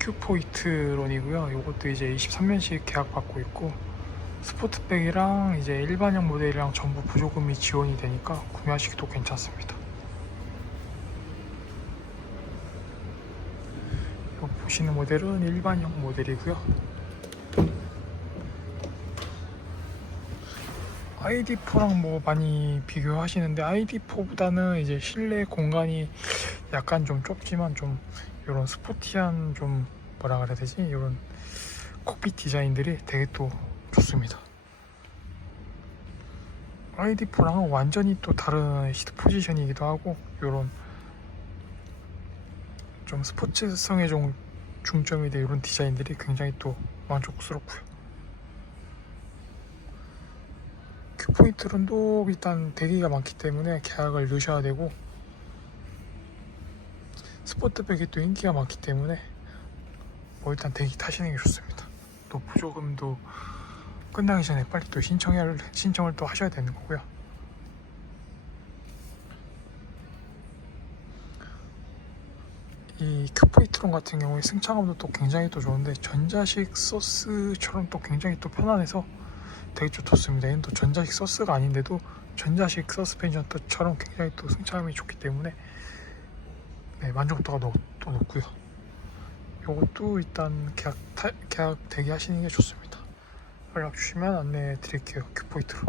큐포이트론이고요. 이것도 이제 23년씩 계약 받고 있고 스포트백이랑 이제 일반형 모델이랑 전부 보조금이 지원이 되니까 구매하시기도 괜찮습니다. 보시는 모델은 일반형 모델이고요. ID4랑 뭐 많이 비교하시는데 ID4보다는 이제 실내 공간이 약간 좀 좁지만 좀 이런 스포티한 좀 뭐라 그래야 되지? 이런 콕핏 디자인들이 되게 또 좋습니다. ID4랑은 완전히 또 다른 시트 포지션이기도 하고 이런 좀 스포츠성에 좀 중점이 돼 이런 디자인들이 굉장히 또 만족스럽고요. 큐포인트론도 일단 대기가 많기 때문에 계약을 넣으셔야 되고 스포트백이 또 인기가 많기 때문에 뭐 일단 대기 타시는 게 좋습니다. 또 보조금도 끝나기 전에 빨리 또 신청을 신청을 또 하셔야 되는 거고요. 이 큐포이트론 같은 경우에 승차감도 또 굉장히 또 좋은데 전자식 소스처럼 또 굉장히 또 편안해서 되게 좀 좋습니다. 또 전자식 소스가 아닌데도 전자식 서스펜션처럼 굉장히 또 승차감이 좋기 때문에 네, 만족도가 너- 또 높고요. 이것도 일단 계약 타- 계약 대기하시는 게 좋습니다. 연락 주시면 안내해 드릴게요. 큐포이트로.